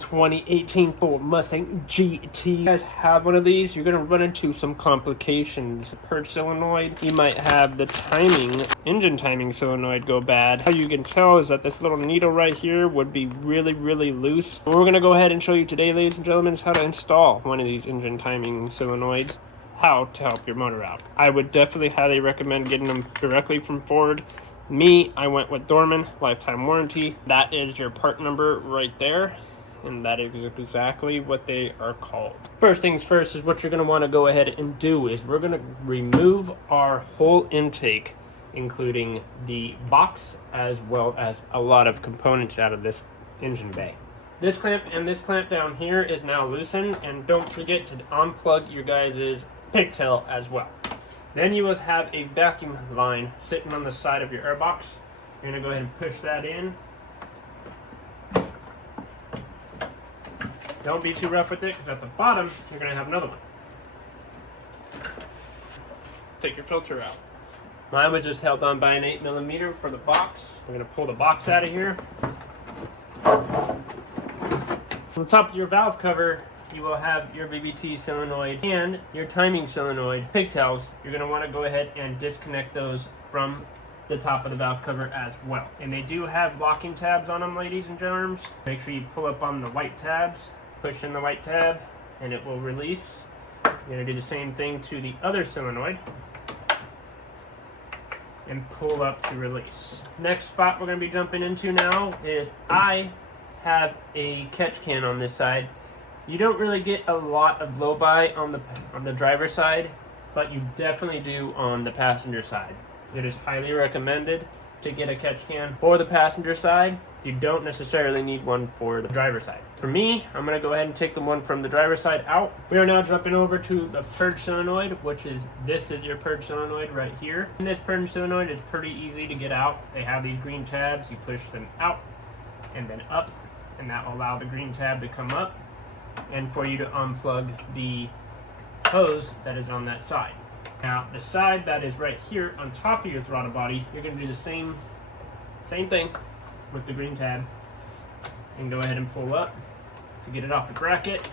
2018 Ford Mustang GT. You guys have one of these, you're going to run into some complications. Purge solenoid, you might have the engine timing solenoid go bad. How you can tell is that this little needle right here would be really loose. What we're going to go ahead and show you today, ladies and gentlemen, is how to install one of these engine timing solenoids. How to help your motor out. I would definitely highly recommend getting them directly from Ford. Me, I went with Dorman, lifetime warranty. That is your part number right there. And that is exactly what they are called. First things first is what you're going to want to go ahead and do is we're going to remove our whole intake, including the box as well as a lot of components out of this engine bay. This clamp and this clamp down here is now loosened, and don't forget to unplug your guys' pigtail as well. Then you will have a vacuum line sitting on the side of your air box. You're going to go ahead and push that in. Don't be too rough with it, because at the bottom, you're going to have another one. Take your filter out. Mine was just held on by an 8mm for the box. We're going to pull the box out of here. On the top of your valve cover, you will have your VCT solenoid and your timing solenoid pigtails. You're going to want to go ahead and disconnect those from the top of the valve cover as well. And they do have locking tabs on them, ladies and gentlemen. Make sure you pull up on the white tabs. Push in the white tab and it will release. You're going to do the same thing to the other solenoid and pull up to release. Next spot we're going to be jumping into now is I have a catch can on this side. You don't really get a lot of blow by on the driver's side, but you definitely do on the passenger side. It is highly recommended to get a catch can for the passenger side. You don't necessarily need one for the driver's side. For me, I'm going to go ahead and take the one from the driver's side out. We are now jumping over to the Purge solenoid, which is, this is your Purge solenoid right here. And this Purge solenoid is pretty easy to get out. They have these green tabs. You push them out and then up, and that will allow the green tab to come up and for you to unplug the hose that is on that side. Now, the side that is right here on top of your throttle body, you're going to do the same thing with the green tab and go ahead and pull up to get it off the bracket.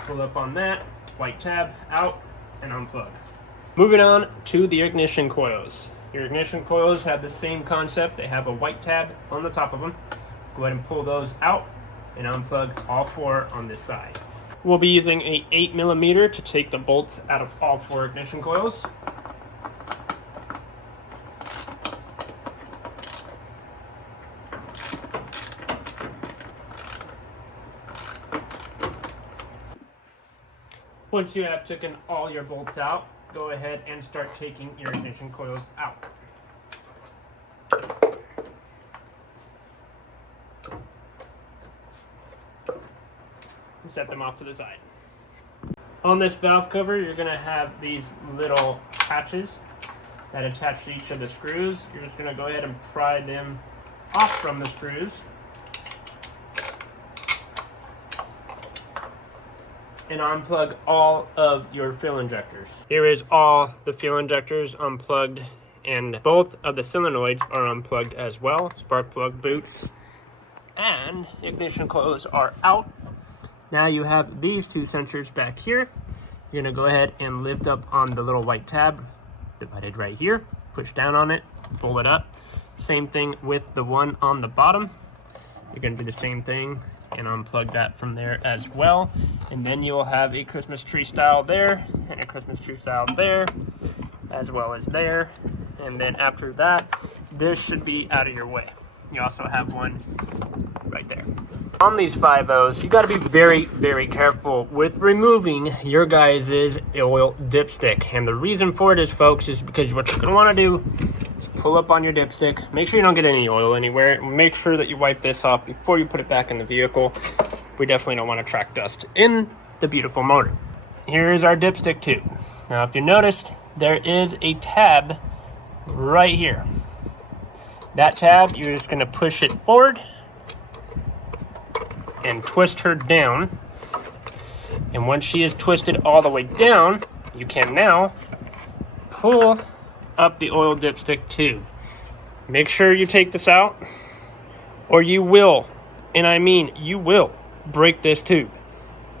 Pull up on that, white tab out, and unplug. Moving on to the ignition coils. Your ignition coils have the same concept. They have a white tab on the top of them. Go ahead and pull those out and unplug all four on this side. We'll be using a 8mm to take the bolts out of all four ignition coils. Once you have taken all your bolts out, go ahead and start taking your ignition coils out. Set them off to the side. On this valve cover, you're going to have these little patches that attach to each of the screws. You're just going to go ahead and pry them off from the screws and unplug all of your fuel injectors. Here is all the fuel injectors unplugged, and both of the solenoids are unplugged as well. Spark plug boots and ignition coils are out. Now you have these two sensors back here. You're going to go ahead and lift up on the little white tab divided right here. Push down on it, pull it up. Same thing with the one on the bottom. You're going to do the same thing and unplug that from there as well. And then you will have a Christmas tree style there and a Christmas tree style there, as well as there. And then after that, this should be out of your way. You also have one right there. On these 5.0s, you got to be very careful with removing your guys' oil dipstick. And the reason for it is, folks, is because what you're going to want to do is pull up on your dipstick. Make sure you don't get any oil anywhere. Make sure that you wipe this off before you put it back in the vehicle. We definitely don't want to track dust in the beautiful motor. Here's our dipstick too. Now, if you noticed, there is a tab right here. That tab, you're just going to push it forward and twist her down. And once she is twisted all the way down, you can now pull up the oil dipstick tube. Make sure you take this out, or you will and I mean you will, break this tube,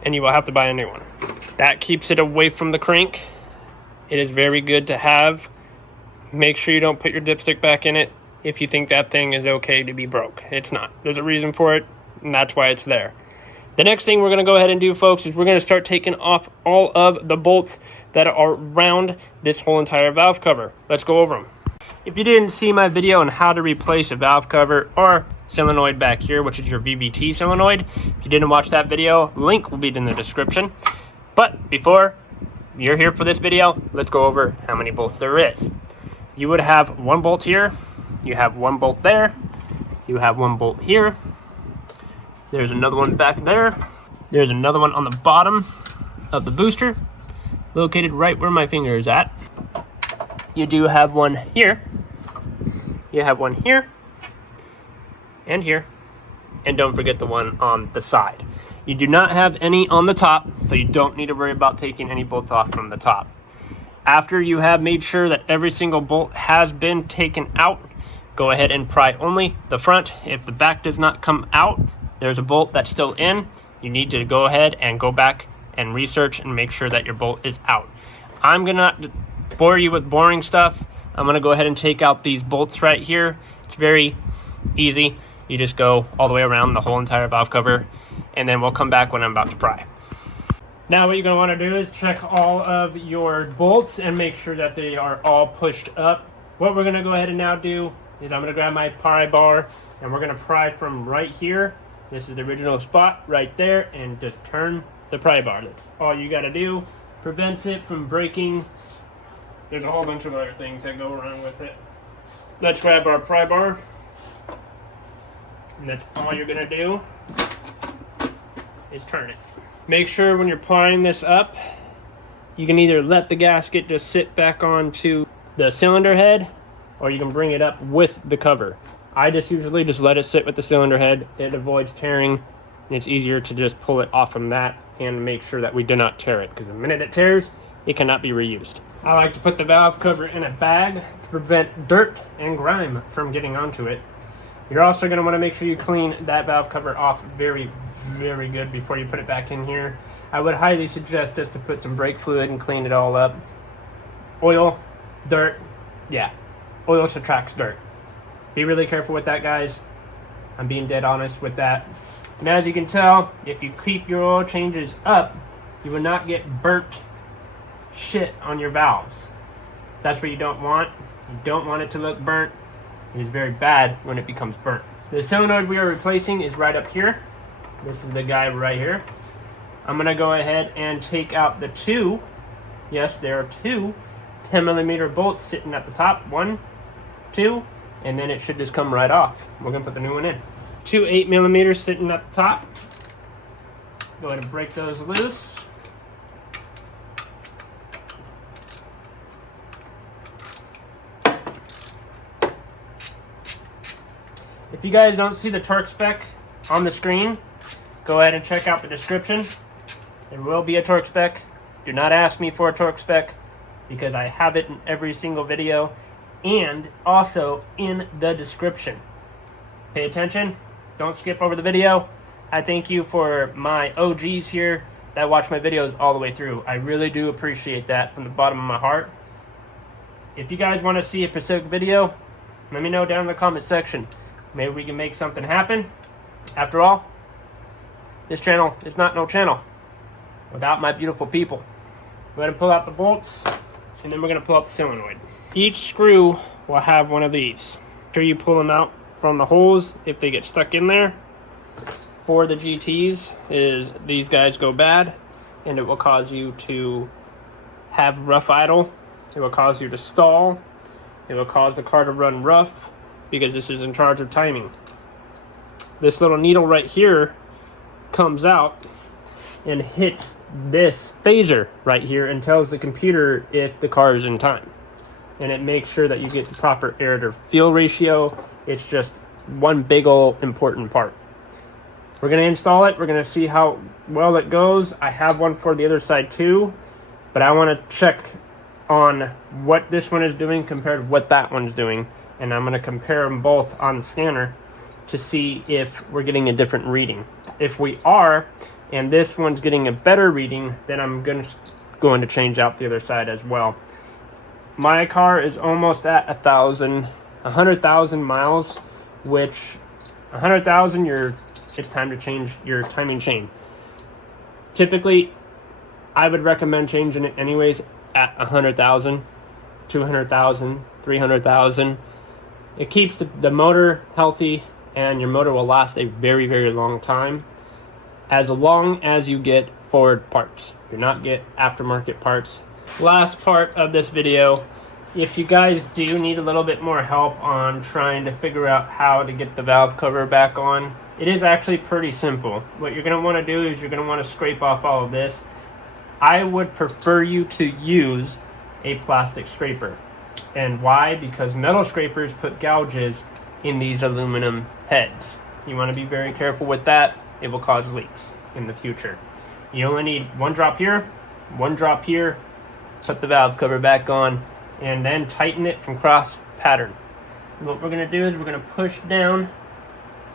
and you will have to buy a new one. That keeps it away from the crank. It is very good to have. Make sure you don't put your dipstick back in it if you think that thing is okay to be broke. It's not. There's a reason for it, and that's why it's there. The next thing we're going to go ahead and do, folks, is we're going to start taking off all of the bolts that are around this whole entire valve cover. Let's go over them. If you didn't see my video on how to replace a valve cover or solenoid back here, which is your VCT solenoid, if you didn't watch that video, link will be in the description. But before you're here for this video, let's go over how many bolts there is. You would have one bolt here, you have one bolt there, you have one bolt here, there's another one back there, there's another one on the bottom of the booster, located right where my finger is at. You do have one here, you have one here, and here, and don't forget the one on the side. You do not have any on the top, so you don't need to worry about taking any bolts off from the top. After you have made sure that every single bolt has been taken out, go ahead and pry only the front. If the back does not come out, there's a bolt that's still in. You need to go ahead and go back and research and make sure that your bolt is out. I'm gonna bore you with boring stuff. I'm gonna go ahead and take out these bolts right here. It's very easy. You just go all the way around the whole entire valve cover, and then we'll come back when I'm about to pry. Now what you're going to want to do is check all of your bolts and make sure that they are all pushed up. What we're going to go ahead and now do is I'm going to grab my pry bar, and we're going to pry from right here. This is the original spot right there, and just turn the pry bar. That's all you got to do. Prevents it from breaking. There's a whole bunch of other things that go around with it. Let's grab our pry bar, and that's all you're going to do is turn it. Make sure when you're prying this up, you can either let the gasket just sit back onto the cylinder head, or you can bring it up with the cover. I just usually just let it sit with the cylinder head. It avoids tearing, and it's easier to just pull it off from that and make sure that we do not tear it, because the minute it tears, it cannot be reused. I like to put the valve cover in a bag to prevent dirt and grime from getting onto it. You're also going to want to make sure you clean that valve cover off very good before you put it back in here. I would highly suggest just to put some brake fluid and clean it all up. Oil, dirt, yeah, oil subtracts dirt. Be really careful with that, guys. I'm being dead honest with that. And as you can tell, if you keep your oil changes up, you will not get burnt shit on your valves. That's what you don't want. You don't want it to look burnt. It is very bad when it becomes burnt. The solenoid we are replacing is right up here. This is the guy right here. I'm going to go ahead and take out the two. Yes, there are two 10mm bolts sitting at the top. 1, 2, and then it should just come right off. We're going to put the new one in. Two 8mm sitting at the top. Go ahead and break those loose. If you guys don't see the torque spec on the screen, go ahead and check out the description. There will be a torque spec. Do not ask me for a torque spec, because I have it in every single video and also in the description. Pay attention. Don't skip over the video. I thank you for my OGs here that watch my videos all the way through. I really do appreciate that from the bottom of my heart. If you guys want to see a specific video, let me know down in the comment section. Maybe we can make something happen. After all, this channel is not no channel without my beautiful people. Go ahead and pull out the bolts, and then we're going to pull out the solenoid. Each screw will have one of these. Make sure you pull them out from the holes if they get stuck in there. For the GTs, is these guys go bad, and it will cause you to have rough idle. It will cause you to stall. It will cause the car to run rough, because this is in charge of timing. This little needle right here comes out and hits this phaser right here and tells the computer if the car is in time. And it makes sure that you get the proper air to fuel ratio. It's just one big ol' important part. We're going to install it. We're going to see how well it goes. I have one for the other side too, but I want to check on what this one is doing compared to what that one's doing. And I'm going to compare them both on the scanner to see if we're getting a different reading. If we are, and this one's getting a better reading, then I'm going to change out the other side as well. My car is almost at 100,000 miles, which 100,000, it's time to change your timing chain. Typically, I would recommend changing it anyways at 100,000, 200,000, 300,000. It keeps the motor healthy, and your motor will last a very, very long time, as long as you get Ford parts. Do not get aftermarket parts. Last part of this video, if you guys do need a little bit more help on trying to figure out how to get the valve cover back on, it is actually pretty simple. What you're going to want to do is you're going to want to scrape off all of this. I would prefer you to use a plastic scraper. And why? Because metal scrapers put gouges in these aluminum heads. You want to be very careful with that. It will cause leaks in the future. You only need one drop here, one drop here, put the valve cover back on, and then tighten it from cross pattern. And what we're going to do is we're going to push down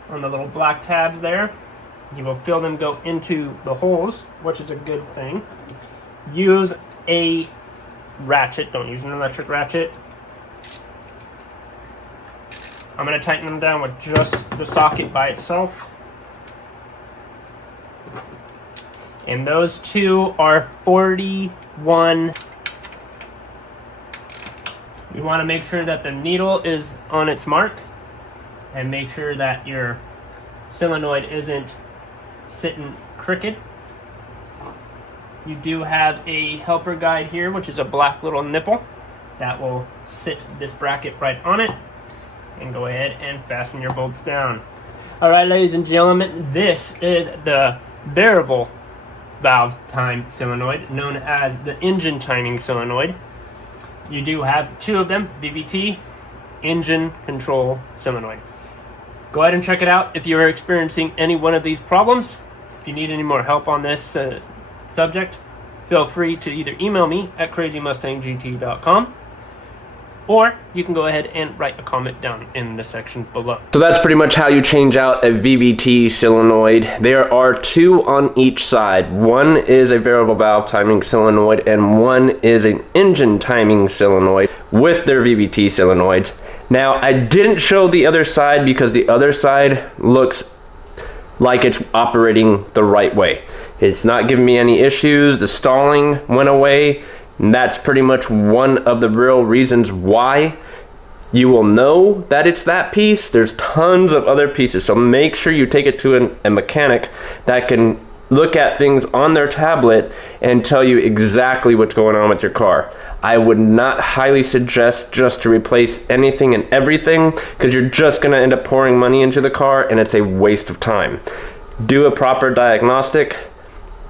on the little black tabs there. You will feel them go into the holes, which is a good thing. Use a ratchet, don't use an electric ratchet. I'm going to tighten them down with just the socket by itself. And those two are 41. You want to make sure that the needle is on its mark, and make sure that your solenoid isn't sitting crooked. You do have a helper guide here, which is a black little nipple that will sit this bracket right on it, and go ahead and fasten your bolts down. All right, ladies and gentlemen, this is the variable valve time solenoid, known as the engine timing solenoid. You do have two of them, VVT engine control solenoid. Go ahead and check it out if you are experiencing any one of these problems. If you need any more help on this subject, feel free to either email me at crazymustangt.com, or you can go ahead and write a comment down in the section below. So that's pretty much how you change out a VVT solenoid. There are two on each side. One is a variable valve timing solenoid, and one is an engine timing solenoid with their VVT solenoids. Now, I didn't show the other side because the other side looks like it's operating the right way. It's not giving me any issues. The stalling went away. And that's pretty much one of the real reasons why you will know that it's that piece. There's tons of other pieces, so make sure you take it to a mechanic that can look at things on their tablet and tell you exactly what's going on with your car. I would not highly suggest just to replace anything and everything, because you're just going to end up pouring money into the car, and it's a waste of time. Do a proper diagnostic,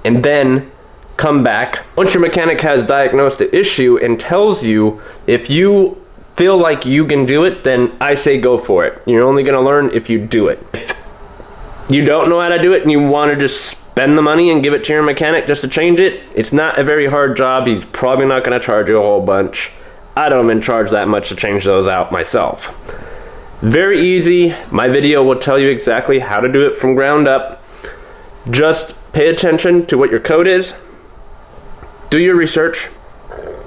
and then come back. Once your mechanic has diagnosed the issue and tells you if you feel like you can do it, then I say go for it. You're only going to learn if you do it. If you don't know how to do it and you want to just spend the money and give it to your mechanic just to change it, it's not a very hard job. He's probably not going to charge you a whole bunch. I don't even charge that much to change those out myself. Very easy. My video will tell you exactly how to do it from ground up. Just pay attention to what your code is. Do your research,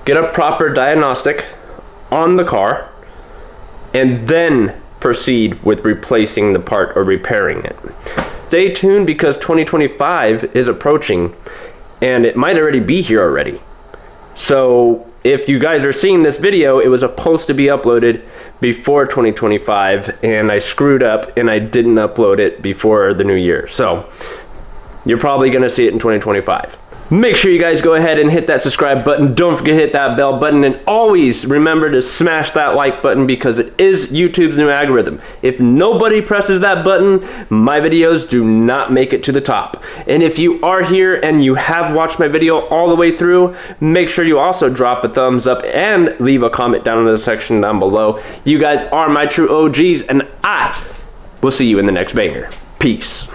get a proper diagnostic on the car, and then proceed with replacing the part or repairing it. Stay tuned, because 2025 is approaching, and it might already be here already. So if you guys are seeing this video, it was supposed to be uploaded before 2025, and I screwed up and I didn't upload it before the new year. So you're probably going to see it in 2025. Make sure you guys go ahead and hit that subscribe button. Don't forget to hit that bell button, and always remember to smash that like button, because it is YouTube's new algorithm. If nobody presses that button, my videos do not make it to the top. And if you are here and you have watched my video all the way through, make sure you also drop a thumbs up and leave a comment down in the section down below. You guys are my true OGs, and I will see you in the next banger. Peace.